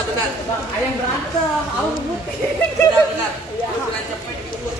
Benar. Ayam berantem, aku putih. Benar. Lu bilang cepet diurut.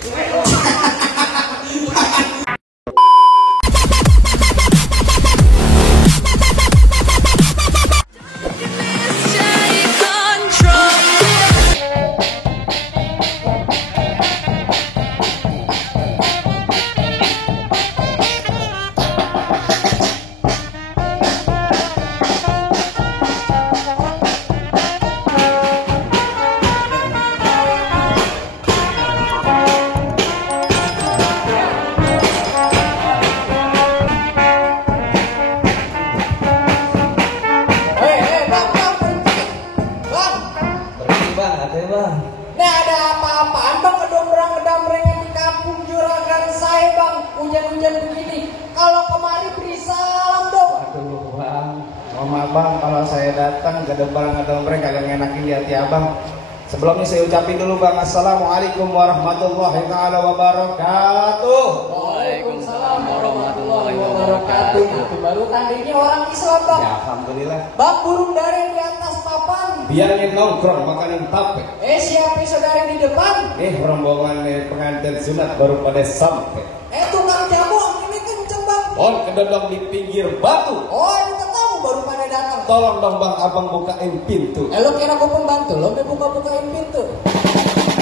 Hujan-hujan begini, kalau kemari beri salam dong. Aduh bang, mohon bang kalau saya datang gak ada barang mereka kagak ngenakin di hati abang. Sebelumnya saya ucapin dulu bang, assalamualaikum warahmatullahi taala wabarakatuh. Waalaikumsalam warahmatullahi wabarakatuh. Itu baru tandanya orang Islam bang. Ya alhamdulillah. Bang burung dari di atas papan. Biarin nongkrong makanin tape. Siapa saudara di depan? Rombongan pengantin sunat baru pada sampai. Tukang jamu ini kenceng bang. Kedodong di pinggir batu. Ini ketemu baru pada datang. Tolong dong bang, abang bukain pintu. Lo kira gue pembantu, lo buka-bukain pintu.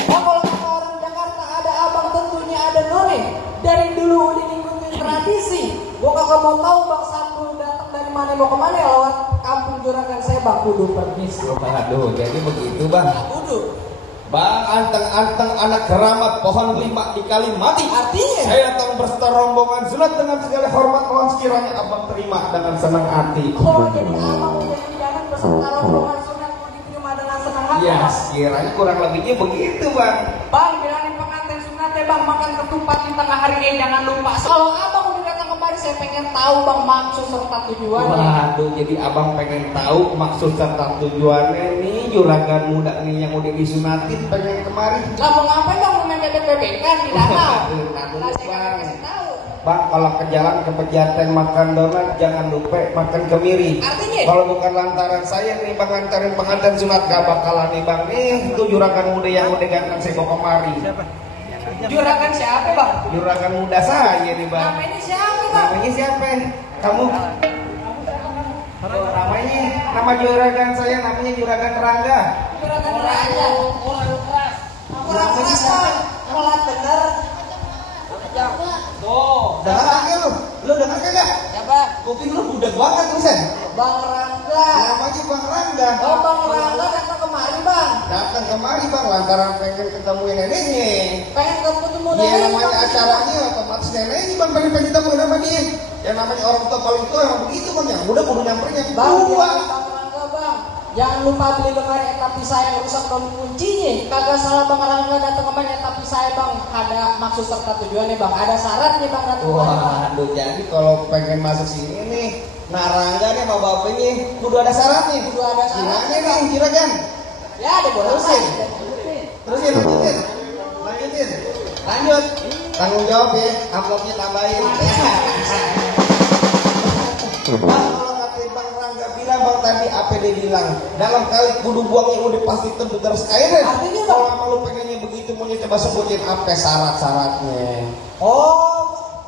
Bang kalau kata orang Jakarta ada abang tentunya ada none. Dari dulu udah ngikutin tradisi. Gue kagak mau tahu bang satu datang dari mana mau kemana ya lewat kampung Juragan saya bang kudu permisi. Aduh, jadi begitu bang. Kudu. Bang, anteng-anteng anak keramat pohon 5 dikali mati. Artinya? Saya datang berserta rombongan sunat dengan segala hormat mohon sekiranya abang terima dengan senang hati. Jadi abang udah jangan berserta rombongan sunat mau diterima dengan senang hati. Ya, sekiranya kurang lebihnya begitu bang. Bang, bilangin pengantin sunat ya bang makan ketupat di tengah hari ini jangan lupa. Kalau abang udah datang kemari saya pengen tahu bang maksud serta tujuannya. Waduh, jadi abang pengen tahu maksud serta tujuannya nih juragan muda nih yang udah disunatin pengen kemari. Lah mau ngapain bang? Mau main bebek-bebekan di danau? Nah, Saya kasih tahu. Bang, kalau ke jalan ke pejaten makan donat jangan lupa makan kemiri. Artinya? Kalau bukan lantaran saya nih bang antarin pengantin sunat gak bakalan nih bang. Itu juragan muda yang udah ganteng saya bawa kemari. Juragan siapa bang? Juragan muda saya nih bang. Namanya siapa bang? Namanya siapa? Kamu? Nama juragan saya namanya Juragan Rangga. Juragan Rangga. Kurang keras bang. Pelat bener. Tuh, dengar kagak lu? Lu dengar kagak? Siapa? Kuping lu budak banget tuh sen. Bang Rangga. Namanya Bang Rangga. Bang Rangga datang kemari bang. Datang kemari bang lantaran pengen ketemu neneknya. Pengen ketemu Iya namanya acaranya otomatis neneknya bang pengen ketemu sama dia. Yang namanya orang tua paling tua emang begitu bang, yang muda kudu nyamperin yang Bang tua. Rangga bang. Jangan lupa beli lemari tapi saya rusak dan kuncinya. Kagak salah bang Rangga datang kemari tapi saya bang ada maksud serta tujuannya bang. Ada syaratnya bang datang kemari. Waduh, jadi kalau pengen masuk sini nih, Rangga nih sama bapaknya kudu ada syaratnya. Kudu ada syaratnya Gimana nih juragan? Ya ada boleh. Terusin, lanjutin. Lanjut. Tanggung jawab ya, amplopnya tambahin. Bang, kalau kata Bang Rangga bilang bang tadi apa dia bilang dalam kali kudu buangnya udah pasti tentu terus airnya. Artinya bang, kalau emang lu pengennya begitu mau coba sebutin apa syarat-syaratnya.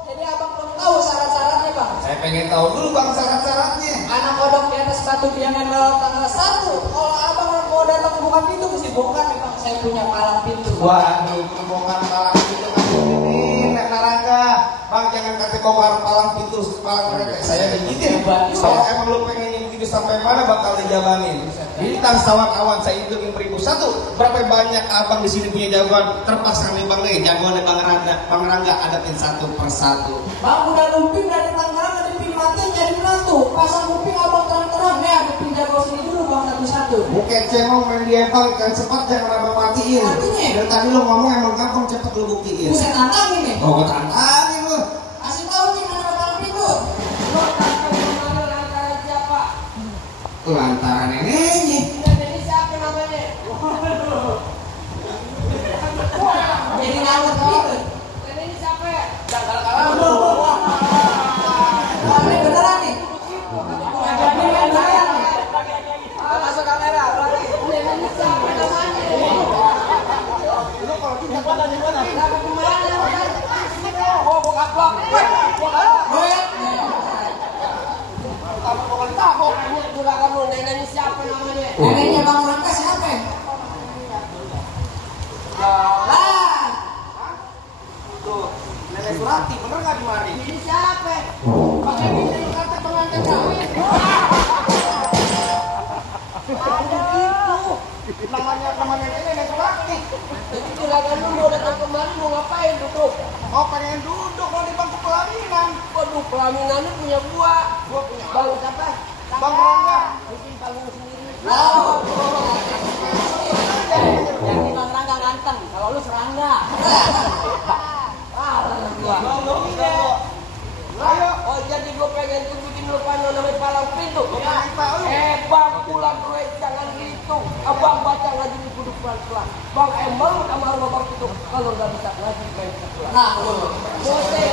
Jadi abang belum tahu syarat-syaratnya bang. Saya pengen tahu dulu bang syarat-syaratnya. Anak kodok di atas batu jangan lewat tanggal 1. Kalau abang mau datang buka pintu mesti bongkar nih bang. Saya punya palang pintu. Waduh, bongkar palang pintu kan ini Nek Rangga. Bang jangan kata bongkar palang pintu palang mereka. Saya begitu. Kalau emang lu pengennya begitu sampai mana bakal dijalanin. Bintang sawan awan saya hitungin 1001. Berapa banyak abang di sini punya jagoan? Terpaksa nih bang nih jagoan nih Bang Rangga adapin satu persatu. Bang udah lumping dari Tangerang ada pin mati jadi menantu. Pasang kuping abang terang-terang nih ada pin jago sini dulu bang satu-satu. Bukan cemong main di empang kan cepat jangan abang matiin. Artinya? Dan tadi lu ngomong emang gampang cepet lu buktiin. Saya tantangin nih. Oh, tantangin lu. Kasih tahu nih mana palang pintu. Lo tantang mana lantaran siapa? Lantaran neneknya. Jadi siapa namanya? Jadi ngawur gitu. Ini siapa ya? Jangan kalah. Wah, ini beneran nih. juragan lu, neneknya siapa namanya? Neneknya Bang Rangga siapa? Lah. Tuh, Nenek Surati, bener nggak di mari? Ini siapa? Pakai bintang kata pengantin kawin. Ada gitu. Namanya Nenek Surati. Jadi juragan lu mau datang kemari mau ngapain duduk? Oh, pengen duduk kalau di bangku pelaminan. Waduh, pelaminannya punya gua. Gua punya Bang siapa? Bang Rangga. Bikin panggung sendiri. Oh. Jadi Bang Rangga ganteng. Kalau lu serangga. Ayo. Oh jadi gue pengen tuh bikin lu pano namanya palang pintu. Ya. Bang pulang gue jangan gitu. Abang baca ngaji di kudu pelan-pelan. Bang emang sama abang itu kalau nggak bisa ngaji main pelan. Nah, lu. Musik.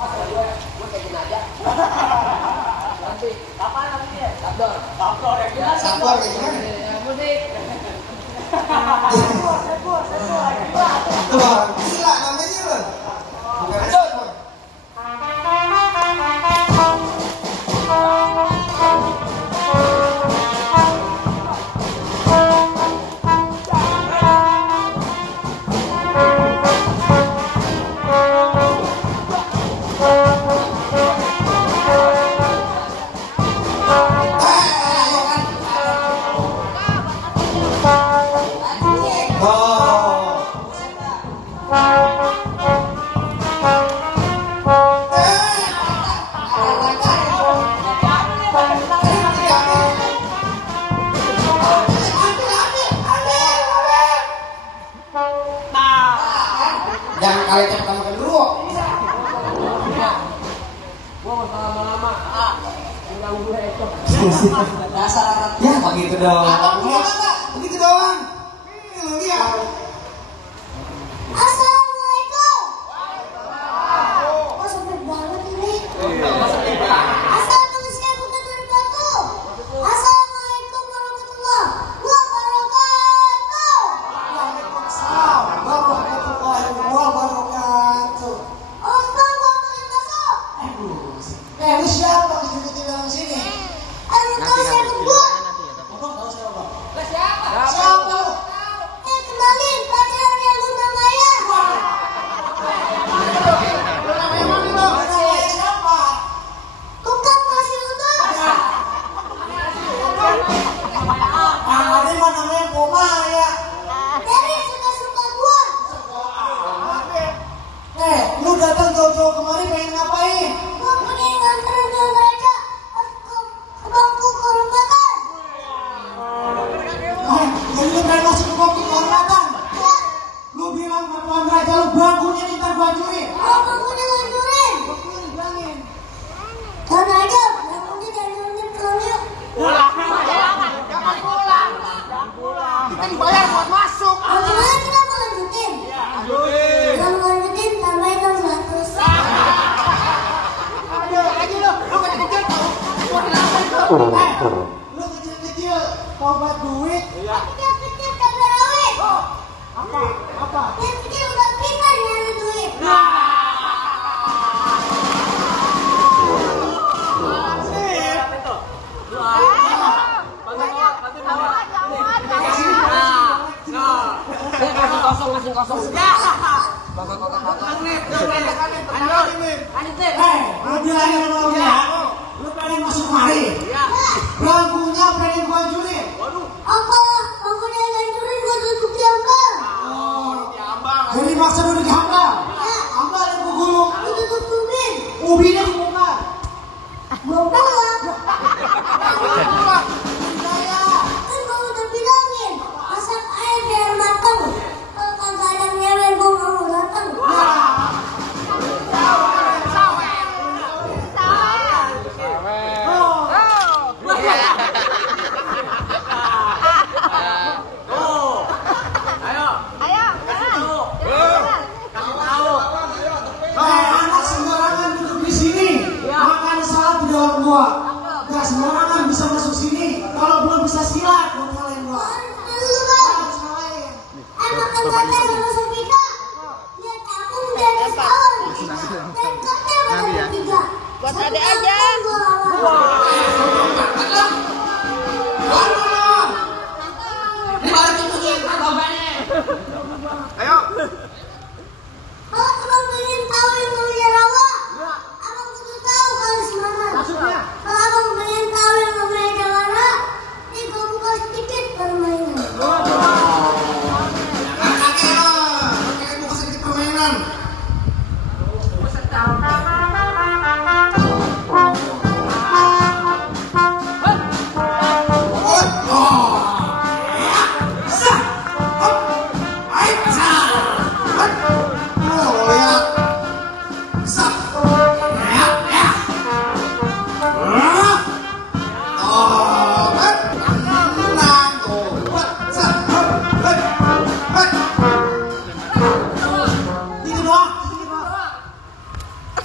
Tadi gue kayak gini aja. Nanti apa namanya? Sabdor. Sabdor ya. Sabar kayak gimana? Musik. Tuh, gila namanya loh. Bukan sabar. Jangan kali pertama kedua. Gua nggak usah lama-lama. Undang gue itu. Dasar anak. Ya begitu dong. Abang, Begitu doang. Lu lihat. Assalamualaikum. Oh, sampai banget ini. Assalamualaikum warahmatullahi wabarakatuh. Assalamualaikum warahmatullahi wabarakatuh. Waalaikumsalam warahmatullahi wabarakatuh. Ustaz, waktu yang masuk. Lu siapa yang di dalam sini? Aduh, tahu saya berdua. Abang tahu siapa, Bang? Lah siapa? Siapa lu? Kenalin pacarnya Luna Maya. Siapa? Tukang nasi uduk. Ini mah namanya Poma ya. Dari suka-suka gua. Lu datang jauh-jauh kemari pengen ngapain? Gua pengen nganterin ke gereja ke bangku kehormatan. Jadi lu pengen masuk ke bangku kehormatan? Ya, Lu bilang ke Tuan Raja lu bangkunya minta gua hancurin. mau bangkunya ngancurin. Tuan aja, bangkunya jangan ngancurin pulang yuk. Kita dibayar buat masuk. Bagaimana kita mau lanjutin? Kalau mau lanjutin, tambahin dong 100. Lu kecil-kecil mau buat duit. Kecil-kecil kagak rawit. Apa? Yang kecil udah pintar nyari duit. Kasih kosong. Lu bilangin sama lu ya. Lu pengen masuk kemari. Bangkunya pengen gua hancurin. Apa? Bangkunya ngancurin gua tutup diambang. Jadi masa lu digambang. Ya, Ambal yang gua gulung. gua tutup tubin. Ubinya dibongkar. Gua pulang. Saya. Kan gua udah bilangin, masak air biar mateng. Kalau kagak ada ngewer, gua nggak mau datang. Anak sembarangan duduk di sini. Makan salat di dalam gua. Gak sembarangan bisa masuk sini. Kalau belum bisa silat, buat kalian gua. Dulu bang, Harus ngalahin. makan sate sama Sofika. Lihat aku udah ada setahun. Dan kakak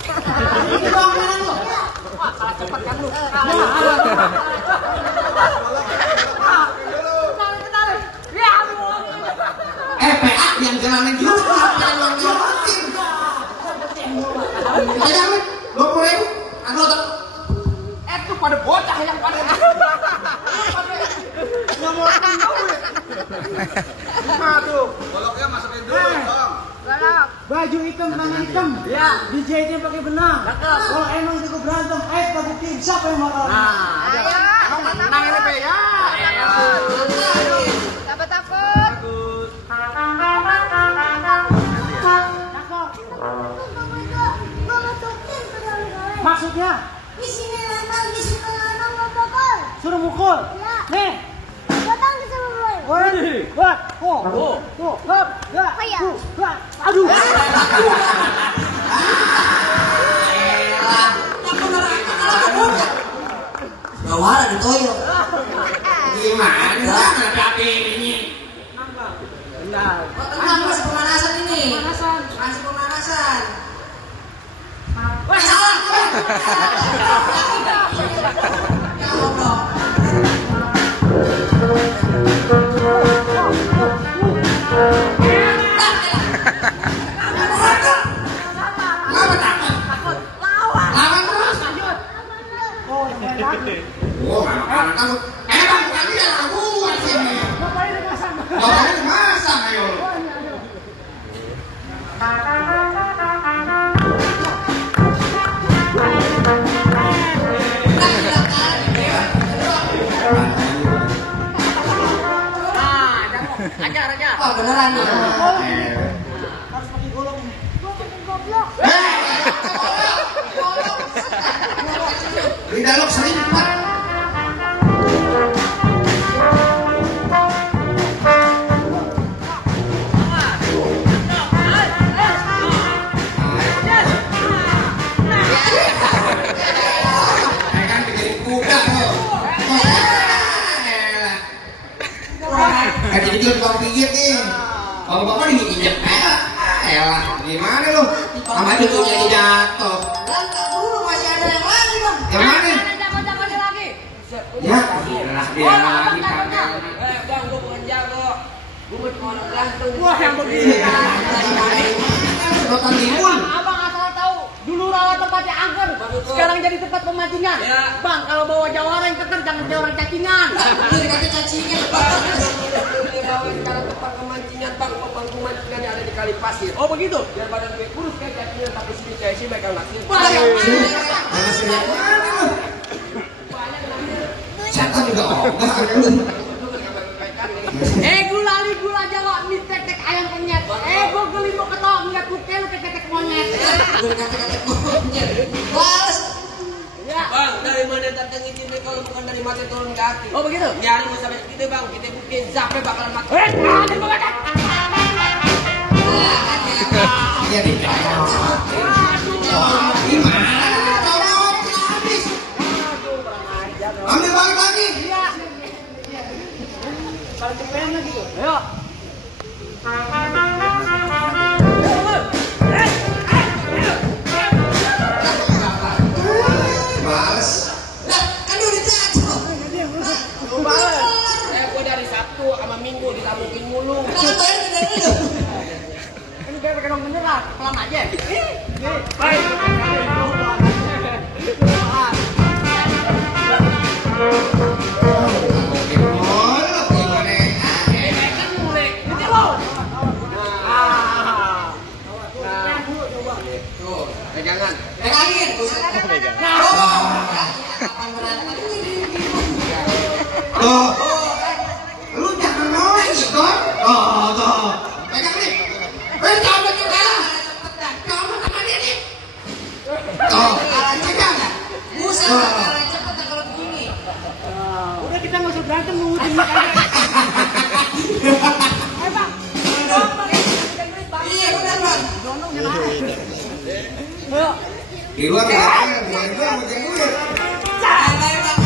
Ini bang mainan lo. PA yang jalanin juga apa yang ngelawatin? Ayo, 20.000. Aku tak. Itu pada bocah yang pada. Aduh, boloknya masukin dulu, Bang. Baju hitam tangan hitam. Ya. DJ-nya pakai benang. Kalau emang jago berantem, pakai tim. Siapa yang bakal? Emang menang ini, Pe, ya. Takut. Maksudnya? Di sini lanang ngebakar. Suruh mukul. Ya. Nih. Datang di sana. Waduh. Wah. Tuh. Hop. Ya. Ayah. Wah. Aduh. Gawara ditoyo. Gimana? Tapi ini. Benar. Tenang, masih pemanasan ini. Masih pemanasan. Wah, salah. Ya Allah. Lawan terus. Oh, anak kamu. Bang, tadi ada gua di sini. Bapaknya dimasang, ayo. Ajar. Oh, beneran nih. Harus pakai golong nih. Gua makin goblok. Di dalam selimpat. Kan bikin kuda loh. Jadi dia tukang pijit nih. Kalau bapak diinjek, elah, gimana lu? Sama cucunya jatuh. Langkah dulu masih ada yang lagi bang. Yang mana? Jago-jagonya lagi. Ya, dia lagi pakai. Bang, gua bukan jago. Gua cuma orang gantung. Wah yang begini. Nonton timun. Abang asal tahu. Dulu rawa tempatnya angker. Sekarang jadi tempat pemancingan. Ya. Bang kalau bawa jawara yang keker jangan kayak orang cacingan. Jadi kata cacingan. Sekarang tempat pemancingan, Bang. Tempat pemancingan yang ada di Kali Pasir. Oh begitu. Biar badan gue kurus kayak cacingan, tapi sini cewek sih mereka naksir. Wah yang Mana sih yang mana lu? Setan juga ogah ada lu. gula Jawa mie tek ayam penyet. Gua geli mau ketawa ngeliat buke lu ketek monyet. Gue kata-kata monyet. Bales. Ya. Bang, dari mana datang ini kalau bukan dari mati turun ke hati? Oh begitu. Nyari mau sampai gitu, Bang. Kita buktiin Zapre bakalan mati. Ada banget. Iya di gimana? Habis. Ambil balik lagi. Iya. Balik ke pen lagi tuh. Ayo. Bales. Lah, kan udah jatuh. Gue dari Sabtu sama Minggu ditabungin mulu. Nah, bayar dari itu. Ini kayak pakai dong beneran. Pelan aja. Baik. Pegangan. Pegangin. Oh, lu jangan noise, Don. Tuh. Pegang nih. Jangan pegang kalah. Kamu sama dia nih. Pegang nggak? Buset, kalah cepet kalau begini. Udah kita nggak usah berantem nunggu timnya aja. Ayo bang. Iya benar bang. Ayo. Di luar belakang, di luar pegang duit. Santai bang.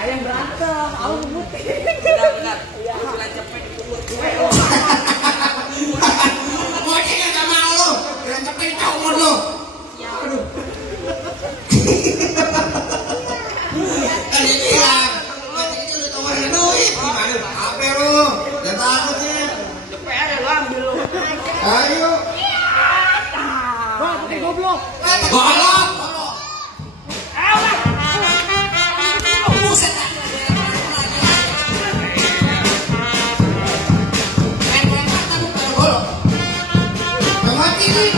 Ayam berantem, aku ngebut. Benar. Bila cepet dikubur gue. Bocil nggak mau lu, keren cepet kau umur lu. Aduh. Kan dia bilang, ini lu tawarin duit, gimana? Apa lu? Jangan takutnya. Cepet aja lu ambil lu. Ayo. Wah, pakai goblok. Golok. Buset. Main mata bukan golok. Mati nih.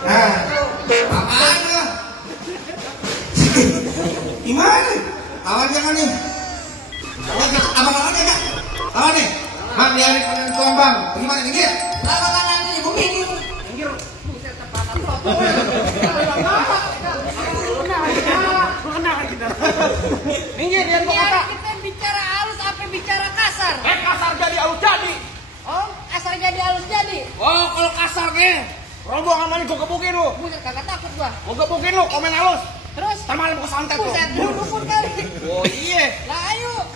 Nah, apaan lu? Gimana? Lawan jangan nih. Abang aja kak. Lawan nih. Bang, biarin kalian tuang bang. Gimana nih? Lawan nanti ibu minggir. Minggir dia kok kata. Kita bicara halus apa bicara kasar? Kasar jadi halus jadi. Oh, kasar jadi halus jadi. Oh, kalau kasar nih. Rombong sama nih gue gebukin lu. Buset, kagak takut gua. Gue gebukin lu, komen halus. Terus? Sama lu ke santet lu. Buset, dukun kali. Oh iya. Lah ayo.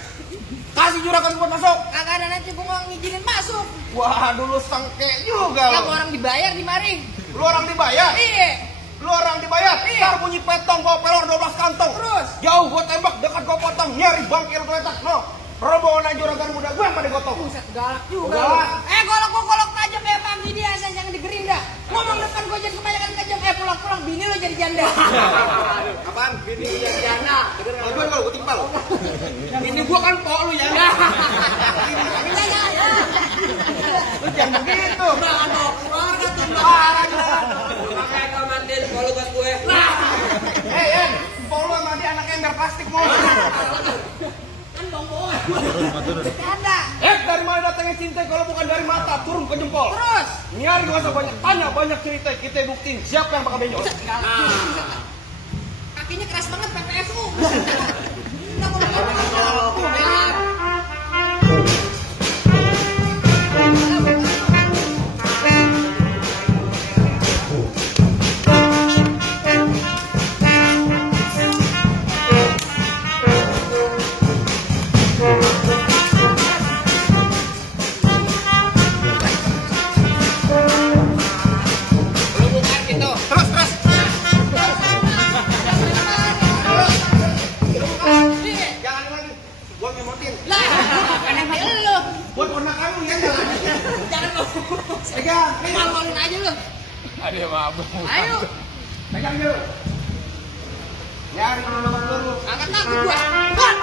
Kasih juragan buat masuk. Kagak ada nanti gua nggak ngizinin masuk. Wah, dulu sangke juga Lah lu. orang dibayar di mari. Lu orang dibayar? Iya. Lu orang dibayar? Iya. Ntar bunyi petong gua pelor 12 kantong. Terus? Jauh gua tembak, dekat gua potong, nyari bangkir geletak. No. Rombongan aja juragan muda gua yang pada gotong. Buset, galak juga. Galak. Golok tajam kayak pagi dia asal jangan digerinda. Ngomong depan gua jadi kebanyakan tajam pulang-pulang bini lo jadi janda. Apaan? Bini gua jadi janda. Kalau gua timpal. Bini gua kan po lu ya. Lu jangan begitu. Keluarga tuh. Pakai komandan kalau buat gue. Hei, po lu sama dia anak ember plastik mau. Kan bongkongan. Janda. Dari mana datangnya cinta kalau bukan dari mata turun ke jempol. Terus? Nyari gak usah banyak tanya, banyak cerita, kita buktiin siapa yang bakal benjol. Kakinya keras banget PPSU. Kita ngomong Jangan lagi, gua ngemotin. lah, kan yang lu. Buat warna kamu ya jangan. Jangan lu. Pegang. Malu-maluin aja lu. Aduh, mabuk. Ayo. Pegang dulu. Nyari dulu. Angkat takut gua. Wah.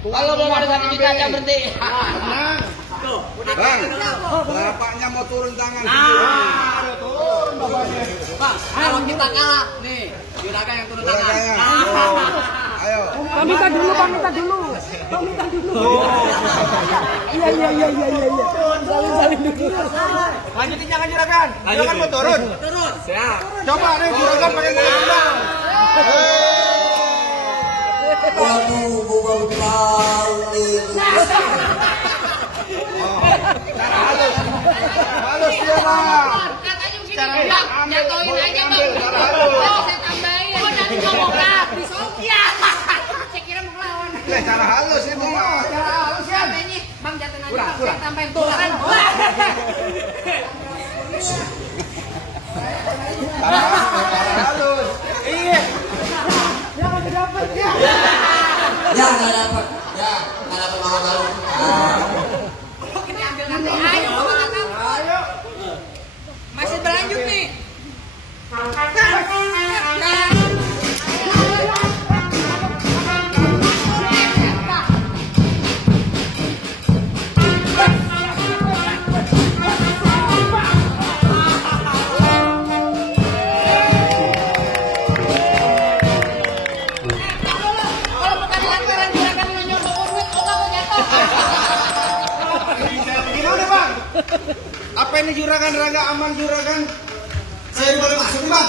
Kalau belum ada 1 juta jangan berhenti. Tenang. Bang, bapaknya mau turun tangan. Turun bapaknya. Bang, kalau kita kalah, nih, Juragan yang turun tangan. Ayo. Bang minta dulu. Iya. Saling dulu. Lanjutin jangan Juragan. Juragan mau turun. Siap. Coba nih Juragan pakai tangan. Waduh, gua baru tahu nih. Halus dia bang. Jatuhin aja bang. Saya tambahin. Oh nanti ngomong disok ya. Saya kira mau ngelawan. Cara halus itu mah. Cara halus kan? Bang jatuhin aja bang. Saya tambahin tuh kan. Halus. Iya. Ya, nggak dapat. Ya, nggak dapat malu-malu. Ayo. Masih berlanjut nih. Kalau bukan lantaran Juragan nyogok duit, otak mau jatuh. Gimana bang? Apa ini Juragan Rangga aman Juragan? Saya boleh masuk nih bang.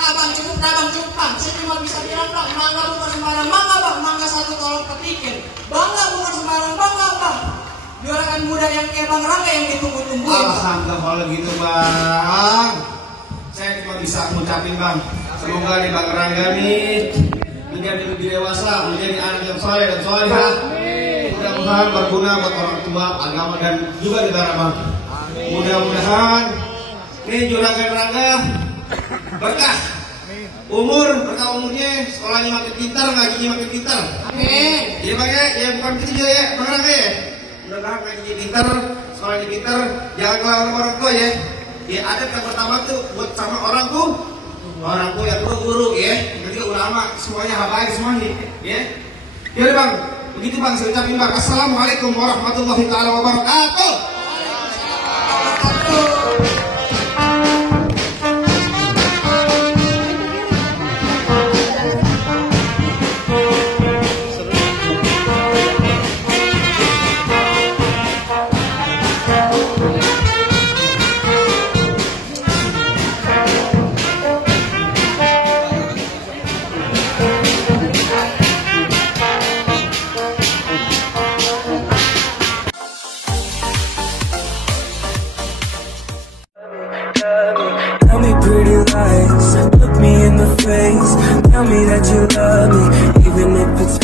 Bang cukup bang. Saya cuma bisa bilang bang, mangga bukan sembarang mangga bang. Mangga satu tolong petikin. Bangga bukan sembarang bangga bang. Juragan muda yang kayak Bang Rangga yang ditunggu-tunggu. Alhamdulillah kalau gitu bang. Saya cuma bisa ngucapin bang. Semoga nih Bang Rangga nih menjadi lebih dewasa, menjadi anak yang soleh dan solehah. Mudah-mudahan berguna buat orang tua, agama dan juga negara bang. Mudah-mudahan nih Juragan Rangga berkah berkah umurnya, sekolahnya makin pintar, ngajinya makin pintar. Amin. Iya bang ya bukan gitu juga ya Bang Rangga ya. Mudah-mudahan ngajinya pintar, sekolahnya pintar, jangan ngelawan orang tua ya. Ya adat yang pertama tuh buat sama orang tua yang kedua guru ya, yang ketiga ulama, semuanya habaib semuanya ya. Ya bang, begitu bang saya ucapin bang. Assalamualaikum warahmatullahi taala wabarakatuh. Tell me pretty lies, look me in the face. Tell me that you love me, even if it's